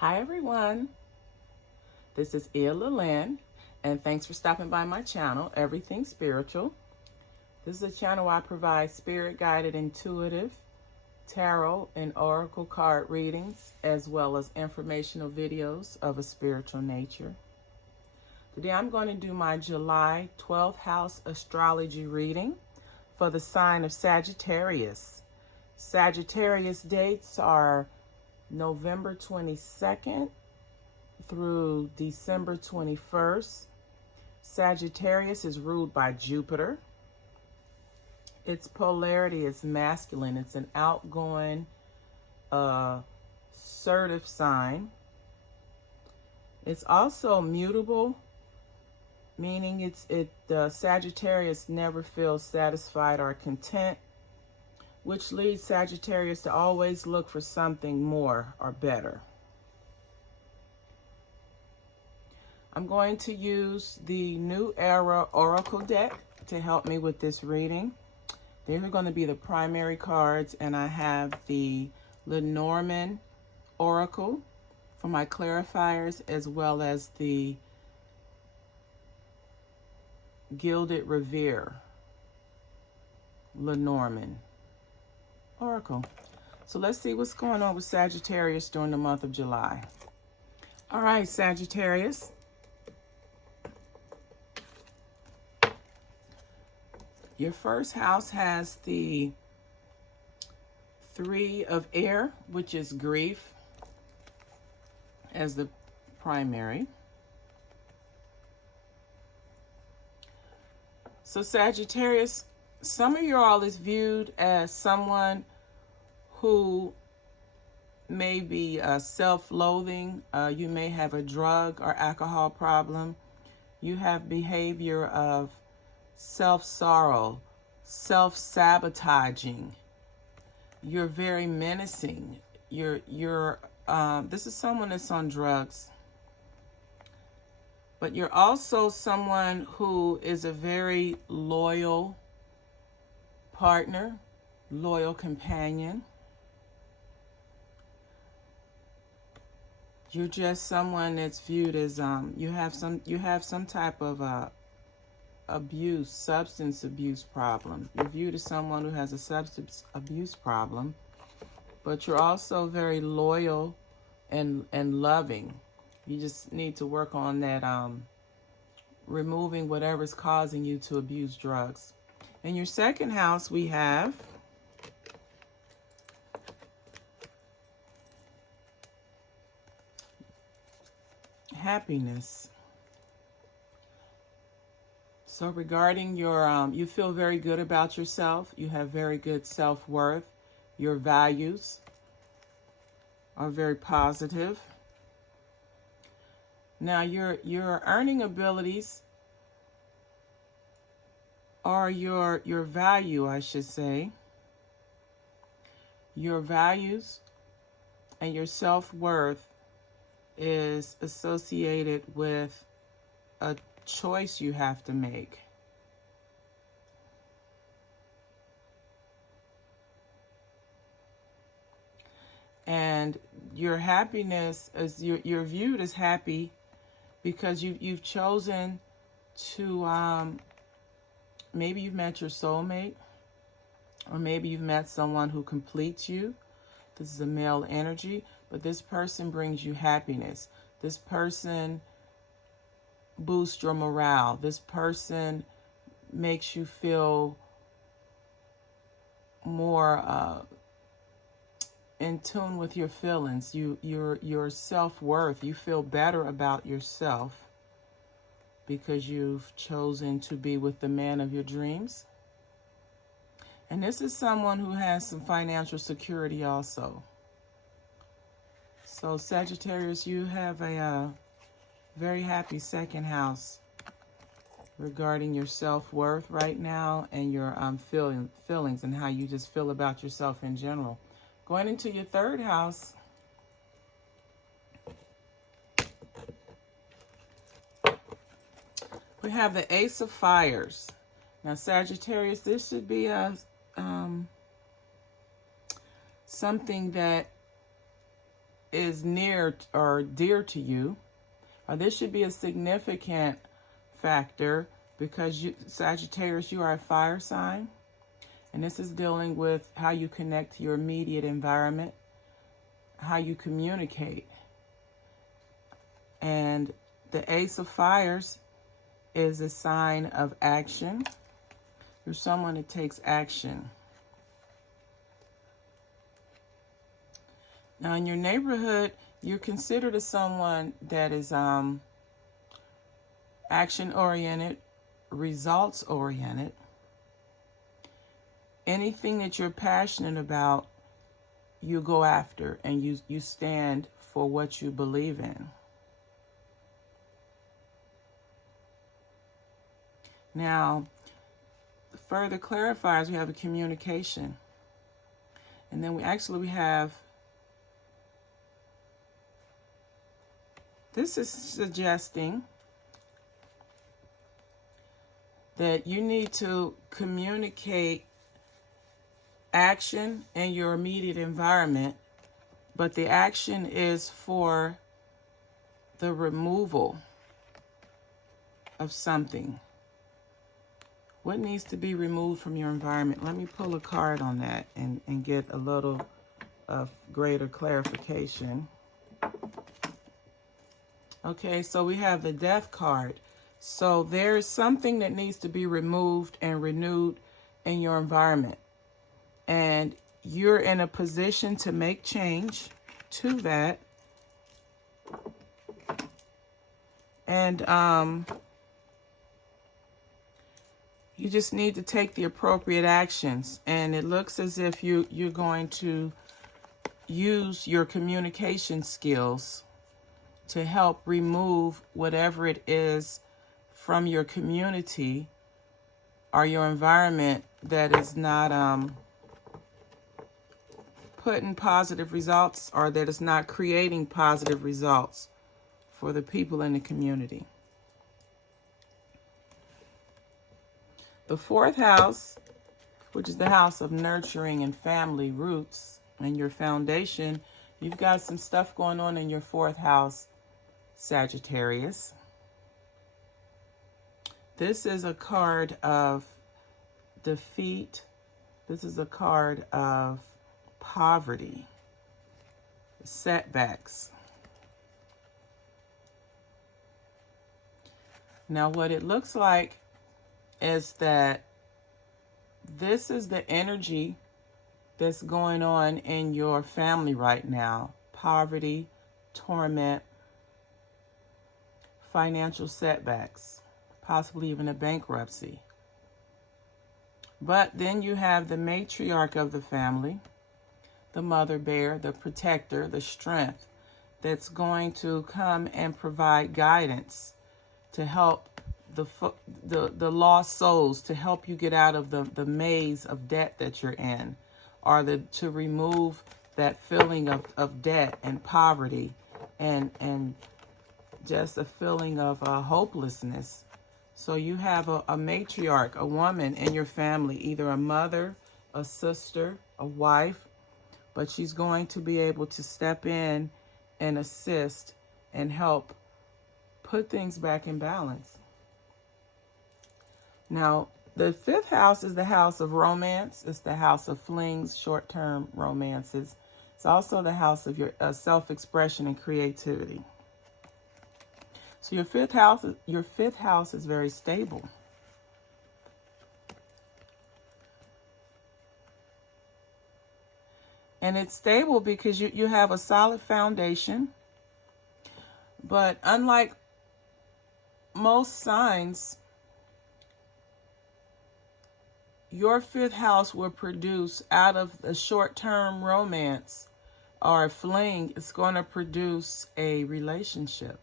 Hi everyone, this is Ella Lynn, and thanks for stopping by my channel, Everything Spiritual. This is a channel where I provide spirit-guided, intuitive, tarot, and oracle card readings, as well as informational videos of a spiritual nature. Today I'm going to do my July 12th house astrology reading for the sign of Sagittarius. Sagittarius dates are November 22nd through December 21st. Sagittarius is ruled by Jupiter. Its polarity is masculine. It's an outgoing, assertive sign. It's also mutable, meaning Sagittarius never feels satisfied or content, which leads Sagittarius to always look for something more or better. I'm going to use the New Era Oracle deck to help me with this reading. These are going to be the primary cards, and I have the Lenormand Oracle for my clarifiers, as well as the Gilded Revere Lenormand Oracle. So let's see what's going on with Sagittarius during the month of July. All right, Sagittarius. Your first house has the Three of Air, which is grief, as the primary. So Sagittarius, some of y'all is viewed as someone who may be self-loathing. You may have a drug or alcohol problem. You have behavior of self-sorrow, self-sabotaging. You're very menacing. This is someone that's on drugs. But you're also someone who is a very loyal partner, loyal companion. You're just someone that's viewed as you have some type of substance abuse problem. You're viewed as someone who has a substance abuse problem, but you're also very loyal and loving. You just need to work on that, removing whatever's causing you to abuse drugs. In your second house, we have happiness. So regarding your, you feel very good about yourself. You have very good self-worth. Your values are very positive. Now your earning abilities, or your value, I should say. Your values and your self-worth is associated with a choice you have to make. And your happiness is you're viewed as happy because you've chosen to maybe you've met your soulmate, or maybe you've met someone who completes you. This is a male energy, but this person brings you happiness. This person boosts your morale. This person makes you feel more in tune with your feelings. Your self-worth. You feel better about yourself because you've chosen to be with the man of your dreams. And this is someone who has some financial security also. So Sagittarius, you have a very happy second house regarding your self-worth right now, and your feelings and how you just feel about yourself in general. Going into your third house, we have the Ace of Fires. Now Sagittarius, this should be something that is near or dear to you. This should be a significant factor because Sagittarius, you are a fire sign. And this is dealing with how you connect to your immediate environment, how you communicate. And the Ace of Fires is a sign of action. You're someone that takes action. Now, in your neighborhood, you're considered as someone that is action-oriented, results-oriented. Anything that you're passionate about, you go after, and you stand for what you believe in. Now, further clarifiers, we have a communication. And then we have, this is suggesting that you need to communicate action in your immediate environment, but the action is for the removal of something. What needs to be removed from your environment? Let me pull a card on that and get a little of greater clarification. Okay, so we have the Death card. So there's something that needs to be removed and renewed in your environment. And you're in a position to make change to that. And you just need to take the appropriate actions. And it looks as if you're going to use your communication skills to help remove whatever it is from your community or your environment that is not putting positive results, or that is not creating positive results for the people in the community. The fourth house, which is the house of nurturing and family roots and your foundation, you've got some stuff going on in your fourth house, Sagittarius. This is a card of defeat. This is a card of poverty, setbacks. Now, what it looks like is that this is the energy that's going on in your family right now. Poverty, torment, financial setbacks, possibly even a bankruptcy. But then you have the matriarch of the family, the mother bear, the protector, the strength that's going to come and provide guidance to help the lost souls, to help you get out of the maze of debt that you're in, or to remove that feeling of debt and poverty and just a feeling of hopelessness. So you have a matriarch, a woman in your family, either a mother, a sister, a wife, but she's going to be able to step in and assist and help put things back in balance. Now, the fifth house is the house of romance. It's the house of flings, short-term romances. It's also the house of your self-expression and creativity. So your fifth house is very stable. And it's stable because you have a solid foundation. But unlike most signs, your fifth house will produce, out of a short-term romance or a fling, it's going to produce a relationship.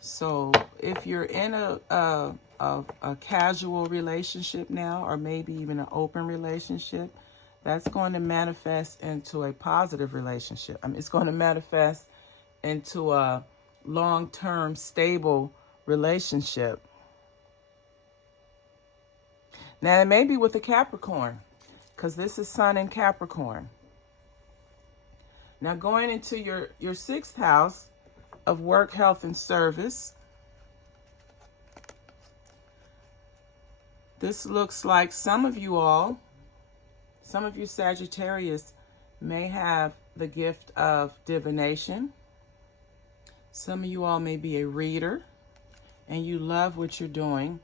So if you're in a casual relationship now, or maybe even an open relationship, that's going to manifest into a positive relationship. I mean, it's going to manifest into a long-term, stable relationship. Now, it may be with a Capricorn, because this is Sun in Capricorn. Now going into your sixth house of work, health, and service. This looks like some of you Sagittarius may have the gift of divination. Some of you all may be a reader and you love what you're doing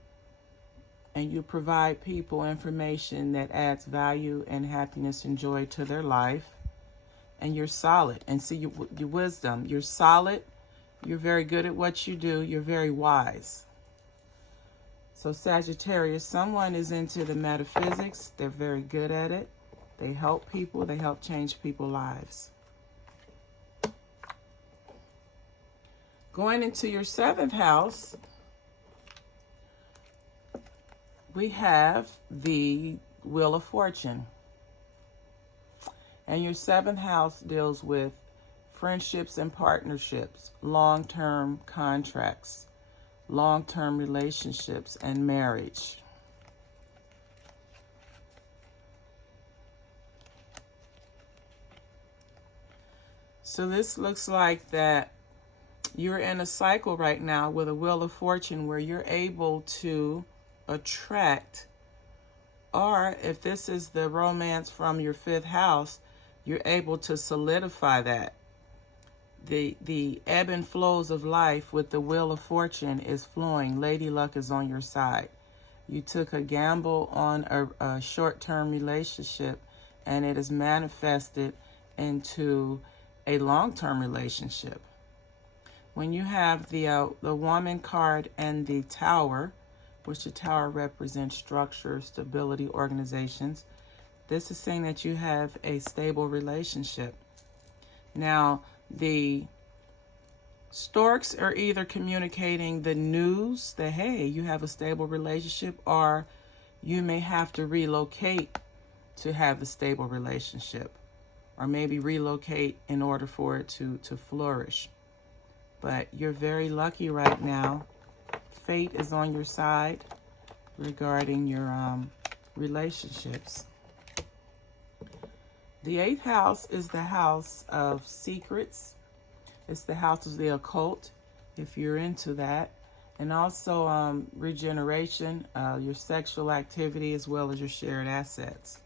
and you provide people information that adds value and happiness and joy to their life. And you're solid. And see your wisdom. You're solid. You're very good at what you do. You're very wise. So Sagittarius, someone is into the metaphysics. They're very good at it. They help people. They help change people's lives. Going into your seventh house, we have the Wheel of Fortune. And your seventh house deals with friendships and partnerships, long-term contracts, long-term relationships, and marriage. So this looks like that you're in a cycle right now with a Wheel of Fortune where you're able to attract, or if this is the romance from your fifth house, you're able to solidify that. The ebb and flows of life with the Wheel of Fortune is flowing. Lady Luck is on your side. You took a gamble on a short-term relationship and it is manifested into a long-term relationship. When you have the Woman card and the Tower, which the Tower represents structure, stability, organizations, this is saying that you have a stable relationship. Now, the storks are either communicating the news that, hey, you have a stable relationship, or you may have to relocate to have the stable relationship, or maybe relocate in order for it to flourish. But you're very lucky right now. Fate is on your side regarding your relationships. The eighth house is the house of secrets. It's the house of the occult, if you're into that. And also regeneration, your sexual activity, as well as your shared assets.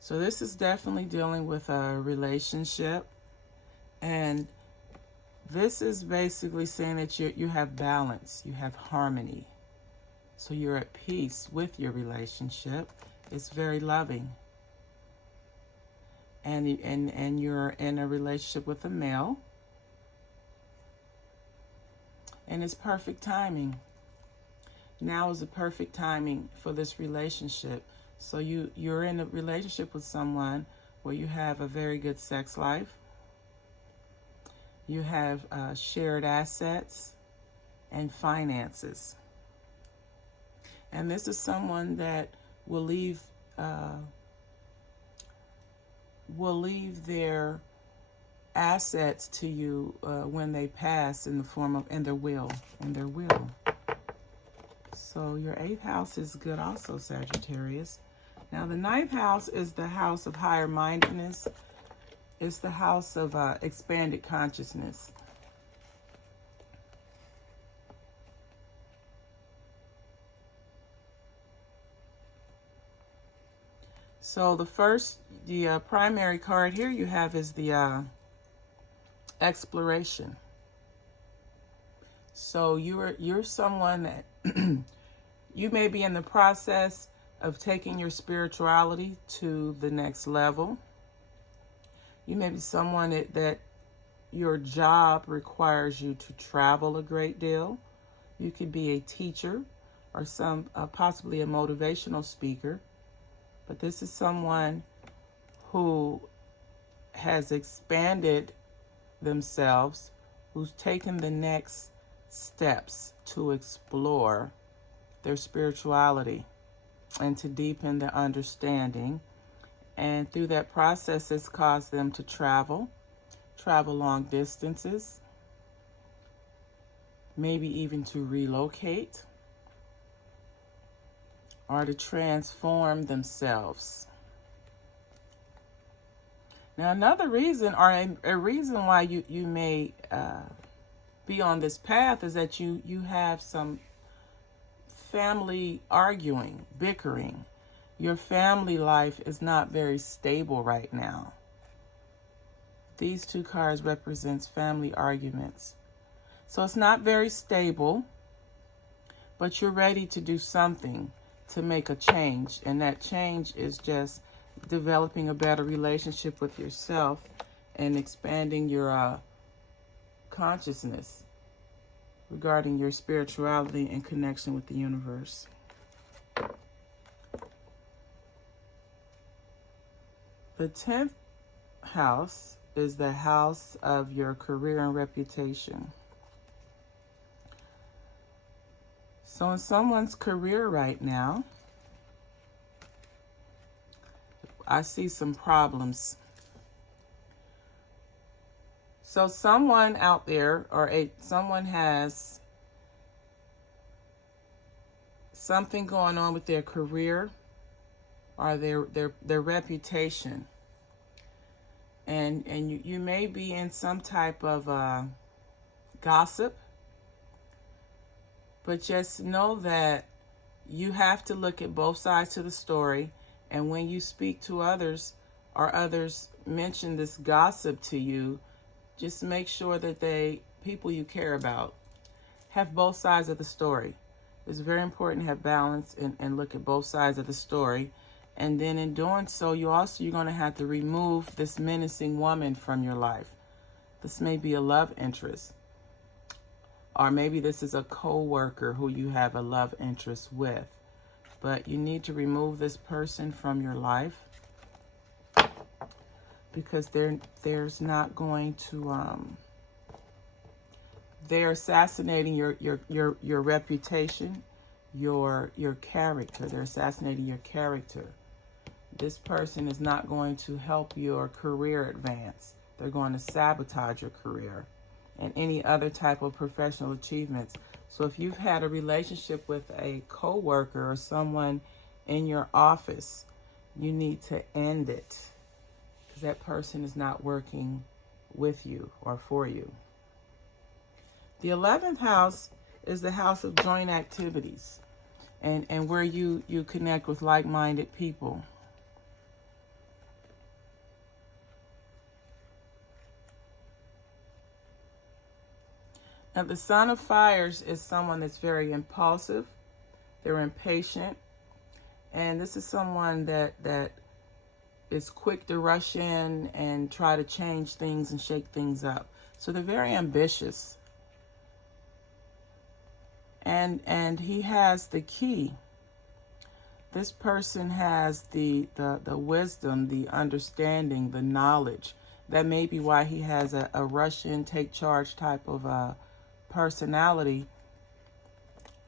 So this is definitely dealing with a relationship. And this is basically saying that you have balance, you have harmony. So you're at peace with your relationship. It's very loving. And you're in a relationship with a male. And it's perfect timing. Now is the perfect timing for this relationship. So you're in a relationship with someone where you have a very good sex life. You have shared assets and finances. And this is someone that will leave their assets to you when they pass in the form of in their will. So your eighth house is good also, Sagittarius. Now the ninth house is the house of higher mindedness. It's the house of expanded consciousness. So the primary card here you have is the exploration. So you're someone that you may be in the process of taking your spirituality to the next level. You may be someone that your job requires you to travel a great deal. You could be a teacher or possibly a motivational speaker. But this is someone who has expanded themselves, who's taken the next steps to explore their spirituality and to deepen their understanding. And through that process, it's caused them to travel long distances, maybe even to relocate or to transform themselves. Now, another reason, or a reason why you may be on this path, is that you have some family arguing, bickering. Your family life is not very stable right now. These two cards represents family arguments. So it's not very stable, but you're ready to do something to make a change. And that change is just developing a better relationship with yourself and expanding your consciousness regarding your spirituality and connection with the universe. The 10th house is the house of your career and reputation. So in someone's career right now, I see some problems. So someone out there, or someone has something going on with their career or their reputation. And you may be in some type of gossip, but just know that you have to look at both sides to the story. And when you speak to others, or others mention this gossip to you, just make sure that people you care about, have both sides of the story. It's very important to have balance and look at both sides of the story. And then in doing so, you're going to have to remove this menacing woman from your life. This may be a love interest. Or maybe this is a co-worker who you have a love interest with. But you need to remove this person from your life, because there's not going to they're assassinating your reputation, your character. They're assassinating your character. This person is not going to help your career advance. They're going to sabotage your career and any other type of professional achievements. So if you've had a relationship with a coworker or someone in your office, you need to end it, because that person is not working with you or for you. The 11th house is the house of joint activities and where you connect with like-minded people. Now, the Son of Fires is someone that's very impulsive. They're impatient. And this is someone that is quick to rush in and try to change things and shake things up. So they're very ambitious. And he has the key. This person has the wisdom, the understanding, the knowledge. That may be why he has a rush in, take charge type of personality,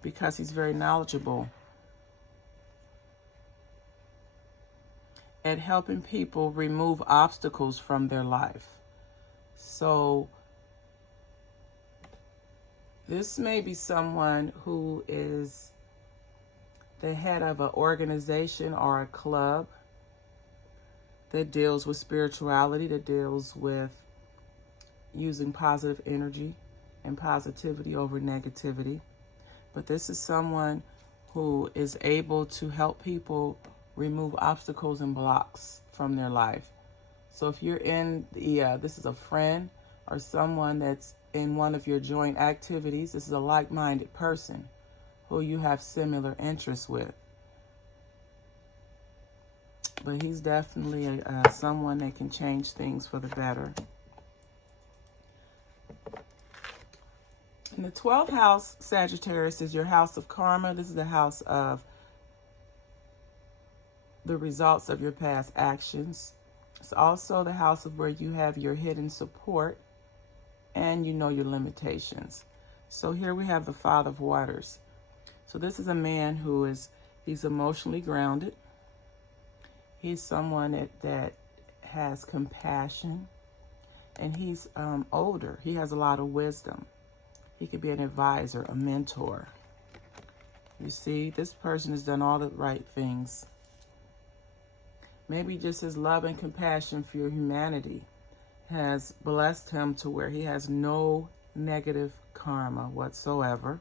because he's very knowledgeable at helping people remove obstacles from their life. So this may be someone who is the head of an organization or a club that deals with spirituality, that deals with using positive energy and positivity over negativity. But this is someone who is able to help people remove obstacles and blocks from their life. So if you're in this is a friend or someone that's in one of your joint activities, this is a like-minded person who you have similar interests with. But he's definitely someone that can change things for the better. And the 12th house, Sagittarius, is your house of karma. This is the house of the results of your past actions. It's also the house of where you have your hidden support and you know your limitations. So here we have the Father of Waters. So this is a man he's emotionally grounded. He's someone that has compassion, and he's older. He has a lot of wisdom. He could be an advisor, a mentor. You see, this person has done all the right things. Maybe just his love and compassion for your humanity has blessed him to where he has no negative karma whatsoever.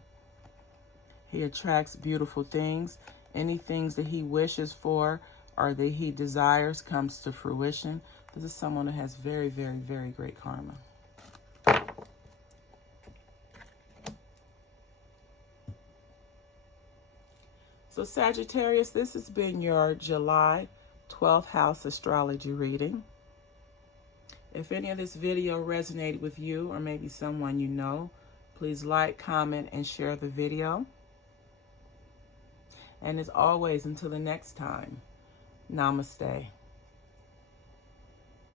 He attracts beautiful things. Any things that he wishes for or that he desires comes to fruition. This is someone that has very, very, very great karma. So Sagittarius, this has been your July 12th house astrology reading. If any of this video resonated with you or maybe someone you know, please like, comment, and share the video. And as always, until the next time, namaste.